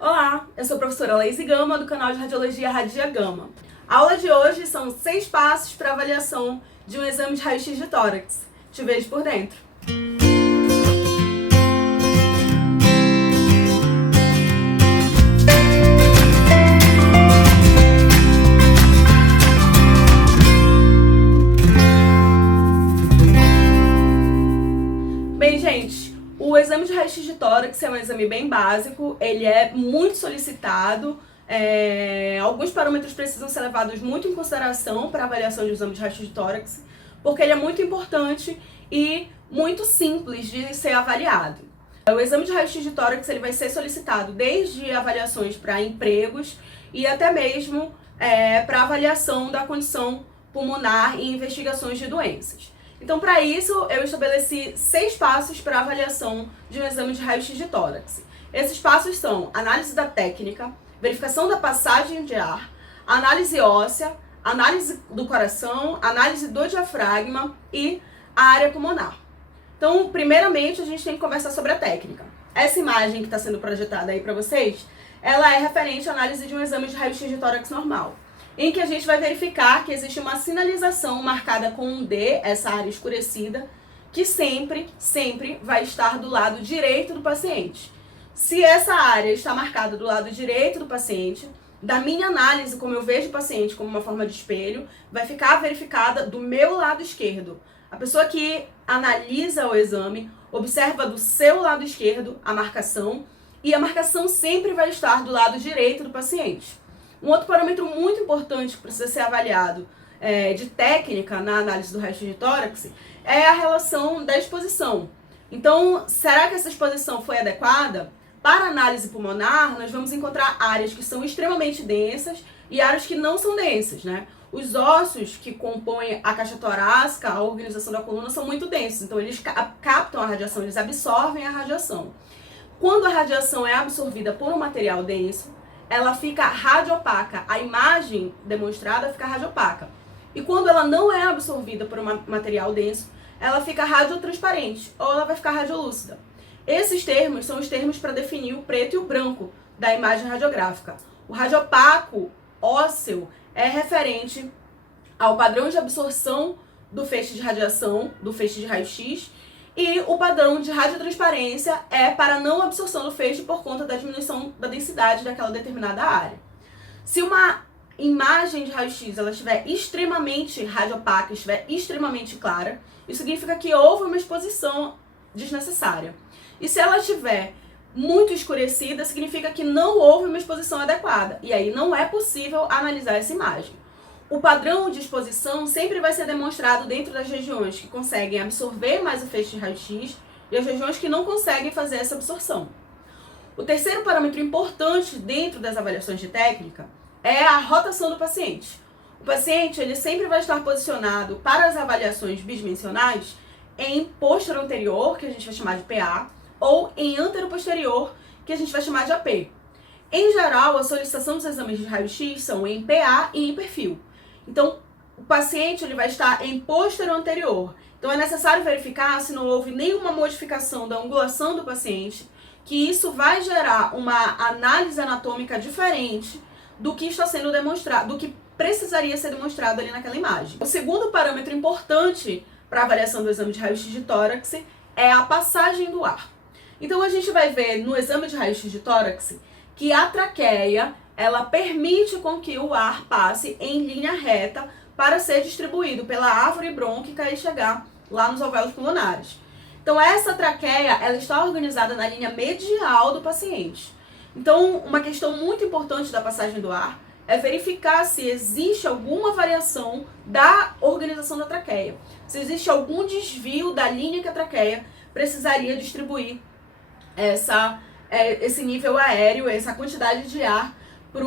Olá, eu sou a professora Lazy Gama, do canal de Radiologia Radia Gama. A aula de hoje são 6 passos para avaliação de um exame de raio-x de tórax. Te vejo por dentro. Bem, gente, o exame de raio-x de tórax é um exame bem básico, ele é muito solicitado, alguns parâmetros precisam ser levados muito em consideração para a avaliação de exame de raio-x de tórax, porque ele é muito importante e muito simples de ser avaliado. O exame de raio-x de tórax ele vai ser solicitado desde avaliações para empregos e até mesmo para avaliação da condição pulmonar e investigações de doenças. Então, para isso, eu estabeleci 6 passos para a avaliação de um exame de raio-x de tórax. Esses passos são análise da técnica, verificação da passagem de ar, análise óssea, análise do coração, análise do diafragma e a área pulmonar. Então, primeiramente, a gente tem que conversar sobre a técnica. Essa imagem que está sendo projetada aí para vocês, ela é referente à análise de um exame de raio-x de tórax normal, em que a gente vai verificar que existe uma sinalização marcada com um D, essa área escurecida, que sempre vai estar do lado direito do paciente. Se essa área está marcada do lado direito do paciente, da minha análise, como eu vejo o paciente como uma forma de espelho, vai ficar verificada do meu lado esquerdo. A pessoa que analisa o exame observa do seu lado esquerdo a marcação, e a marcação sempre vai estar do lado direito do paciente. Um outro parâmetro muito importante que precisa ser avaliado de técnica na análise do raio-x de tórax é a relação da exposição. Então, será que essa exposição foi adequada? Para análise pulmonar, nós vamos encontrar áreas que são extremamente densas e áreas que não são densas, né? Os ossos que compõem a caixa torácica, a organização da coluna, são muito densos, então eles captam a radiação, eles absorvem a radiação. Quando a radiação é absorvida por um material denso, ela fica radiopaca, a imagem demonstrada fica radiopaca. E quando ela não é absorvida por um material denso, ela fica radiotransparente, ou ela vai ficar radiolúcida. Esses termos são os termos para definir o preto e o branco da imagem radiográfica. O radiopaco ósseo é referente ao padrão de absorção do feixe de radiação, do feixe de raio-x, e o padrão de radiotransparência é para não absorção do feixe por conta da diminuição da densidade daquela determinada área. Se uma imagem de raio-x ela estiver extremamente radiopaca, estiver extremamente clara, isso significa que houve uma exposição desnecessária. E se ela estiver muito escurecida, significa que não houve uma exposição adequada. E aí não é possível analisar essa imagem. O padrão de exposição sempre vai ser demonstrado dentro das regiões que conseguem absorver mais o feixe de raio-x e as regiões que não conseguem fazer essa absorção. O terceiro parâmetro importante dentro das avaliações de técnica é a rotação do paciente. O paciente ele sempre vai estar posicionado para as avaliações bidimensionais em posterior anterior, que a gente vai chamar de PA, ou em antero-posterior, que a gente vai chamar de AP. Em geral, a solicitação dos exames de raio-x são em PA e em perfil. Então, o paciente ele vai estar em posterior anterior. Então, é necessário verificar se não houve nenhuma modificação da angulação do paciente, que isso vai gerar uma análise anatômica diferente do que está sendo demonstrado, do que precisaria ser demonstrado ali naquela imagem. O segundo parâmetro importante para a avaliação do exame de raio-x de tórax é a passagem do ar. Então, a gente vai ver no exame de raio-x de tórax que a traqueia ela permite com que o ar passe em linha reta para ser distribuído pela árvore brônquica e chegar lá nos alvéolos pulmonares. Então, essa traqueia ela está organizada na linha medial do paciente. Então, uma questão muito importante da passagem do ar é verificar se existe alguma variação da organização da traqueia. Se existe algum desvio da linha que a traqueia precisaria distribuir esse nível aéreo, essa quantidade de ar para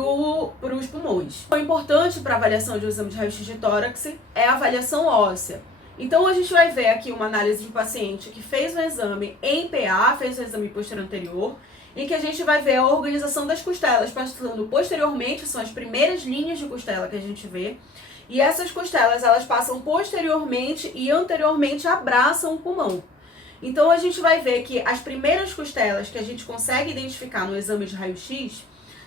os pulmões. O importante para a avaliação de um exame de raio-x de tórax é a avaliação óssea. Então, a gente vai ver aqui uma análise de um paciente que fez um exame em PA, fez um exame posterior anterior, em que a gente vai ver a organização das costelas passando posteriormente, são as primeiras linhas de costela que a gente vê, e essas costelas elas passam posteriormente e anteriormente abraçam o pulmão. Então a gente vai ver que as primeiras costelas que a gente consegue identificar no exame de raio-x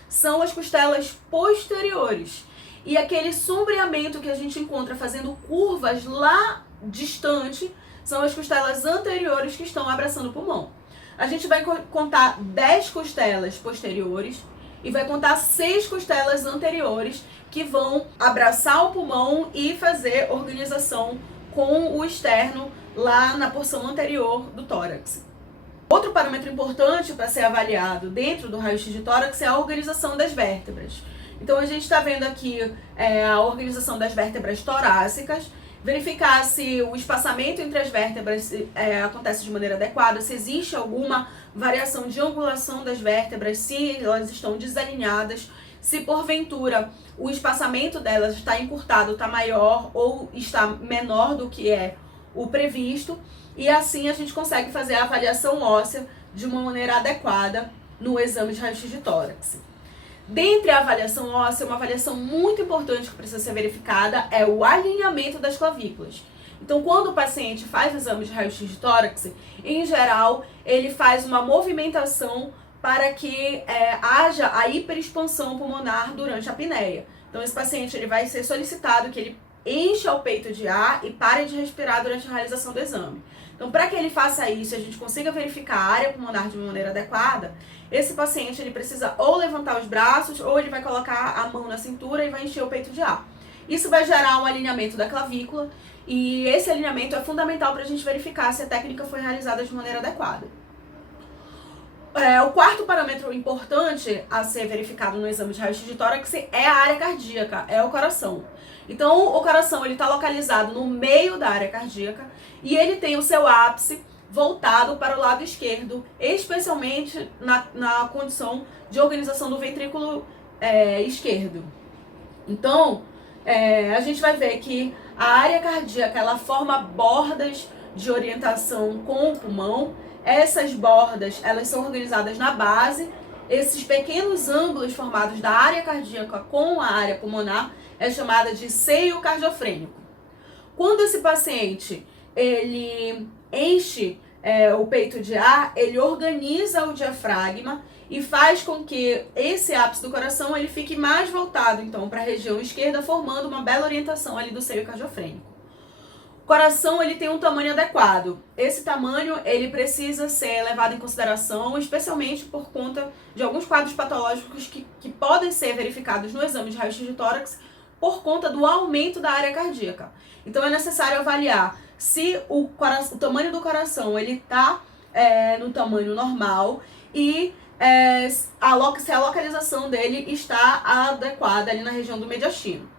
são as costelas posteriores. E aquele sombreamento que a gente encontra fazendo curvas lá distante são as costelas anteriores que estão abraçando o pulmão. A gente vai contar 10 costelas posteriores e vai contar 6 costelas anteriores que vão abraçar o pulmão e fazer organização com o externo lá na porção anterior do tórax. Outro parâmetro importante para ser avaliado dentro do raio-x de tórax é a organização das vértebras. Então a gente está vendo aqui a organização das vértebras torácicas, verificar se o espaçamento entre as vértebras acontece de maneira adequada, se existe alguma variação de angulação das vértebras, se elas estão desalinhadas, se porventura o espaçamento delas está encurtado, está maior ou está menor do que é o previsto, e assim a gente consegue fazer a avaliação óssea de uma maneira adequada no exame de raio-x de tórax. Dentre a avaliação óssea, uma avaliação muito importante que precisa ser verificada é o alinhamento das clavículas. Então, quando o paciente faz o exame de raio-x de tórax, em geral, ele faz uma movimentação para que haja a hiperexpansão pulmonar durante a apneia. Então, esse paciente ele vai ser solicitado que ele encha o peito de ar e pare de respirar durante a realização do exame. Então, para que ele faça isso e a gente consiga verificar a área pulmonar de uma maneira adequada, esse paciente ele precisa ou levantar os braços ou ele vai colocar a mão na cintura e vai encher o peito de ar. Isso vai gerar um alinhamento da clavícula e esse alinhamento é fundamental para a gente verificar se a técnica foi realizada de maneira adequada. O quarto parâmetro importante a ser verificado no exame de raio-x de tórax é a área cardíaca, é o coração. Então, o coração está localizado no meio da área cardíaca e ele tem o seu ápice voltado para o lado esquerdo, especialmente na condição de organização do ventrículo esquerdo. Então, a gente vai ver que a área cardíaca ela forma bordas de orientação com o pulmão. Essas bordas elas são organizadas na base. Esses pequenos ângulos formados da área cardíaca com a área pulmonar é chamada de seio cardiofrênico. Quando esse paciente ele enche o peito de ar, ele organiza o diafragma e faz com que esse ápice do coração ele fique mais voltado então para a região esquerda, formando uma bela orientação ali do seio cardiofrênico. O coração ele tem um tamanho adequado. Esse tamanho ele precisa ser levado em consideração, especialmente por conta de alguns quadros patológicos que podem ser verificados no exame de raio-x de tórax por conta do aumento da área cardíaca. Então é necessário avaliar se o tamanho do coração ele está no tamanho normal e se a localização dele está adequada ali na região do mediastino.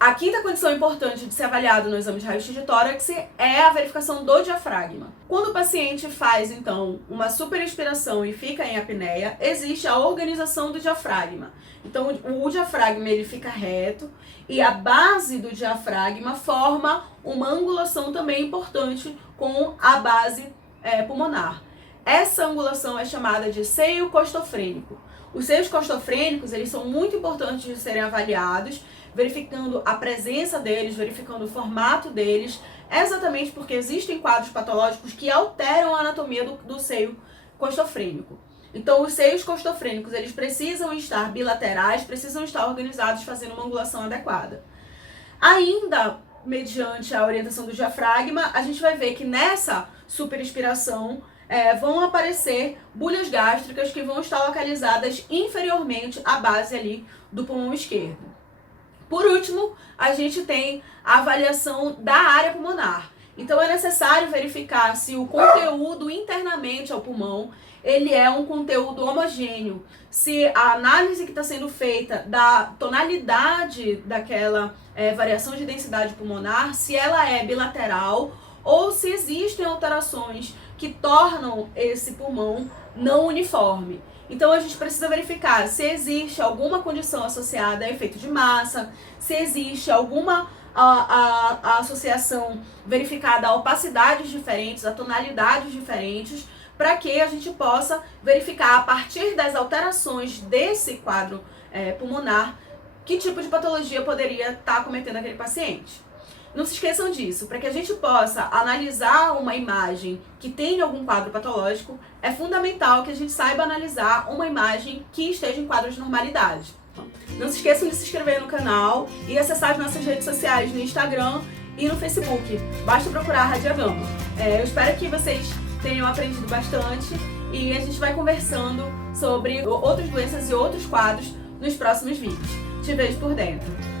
A quinta condição importante de ser avaliado no exame de raio-x de tórax é a verificação do diafragma. Quando o paciente faz, então, uma superinspiração e fica em apneia, existe a organização do diafragma. Então, o diafragma ele fica reto e a base do diafragma forma uma angulação também importante com a base pulmonar. Essa angulação é chamada de seio costofrênico. Os seios costofrênicos, eles são muito importantes de serem avaliados, verificando a presença deles, verificando o formato deles, exatamente porque existem quadros patológicos que alteram a anatomia do seio costofrênico. Então, os seios costofrênicos, eles precisam estar bilaterais, precisam estar organizados, fazendo uma angulação adequada. Ainda, mediante a orientação do diafragma, a gente vai ver que nessa superinspiração vão aparecer bolhas gástricas que vão estar localizadas inferiormente à base ali do pulmão esquerdo. Por último, a gente tem a avaliação da área pulmonar. Então é necessário verificar se o conteúdo internamente ao pulmão ele é um conteúdo homogêneo, se a análise que está sendo feita da tonalidade daquela variação de densidade pulmonar, se ela é bilateral ou se existem alterações que tornam esse pulmão não uniforme. Então a gente precisa verificar se existe alguma condição associada a efeito de massa, se existe alguma a associação verificada a opacidades diferentes, a tonalidades diferentes, para que a gente possa verificar a partir das alterações desse quadro pulmonar que tipo de patologia poderia estar cometendo aquele paciente. Não se esqueçam disso, para que a gente possa analisar uma imagem que tem algum quadro patológico, é fundamental que a gente saiba analisar uma imagem que esteja em quadro de normalidade. Não se esqueçam de se inscrever no canal e acessar as nossas redes sociais no Instagram e no Facebook. Basta procurar a Radiogama. Eu espero que vocês tenham aprendido bastante e a gente vai conversando sobre outras doenças e outros quadros nos próximos vídeos. Te vejo por dentro.